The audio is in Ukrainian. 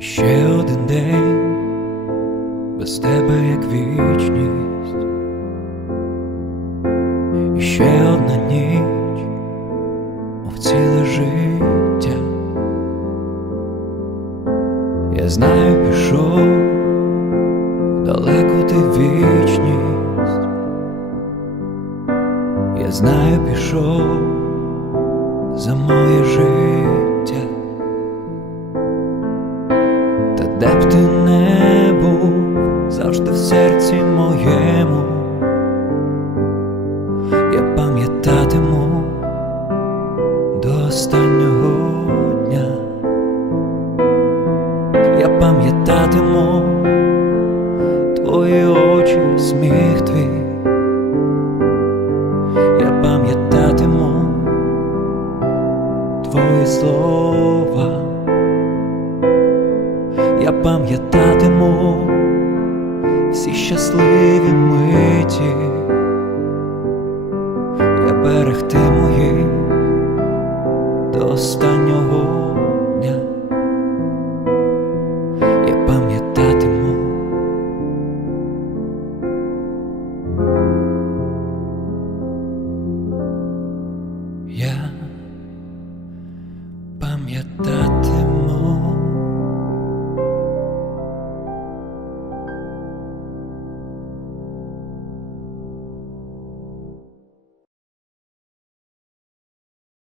Ще один день без тебе як вічність, і ще одна ніч, мов ціле життя. Я знаю, пішов далеко ти вічність. Я знаю, пішов за моє життя. Де б ти не був, завжди в серці моєму, я пам'ятатиму до останнього дня, я пам'ятатиму твої очі, сміх твій, я пам'ятатиму твої слова я пам'ятатиму всі щасливі миті, я берегтиму їх до останнього дня, я пам'ятатиму, я пам'ятатиму.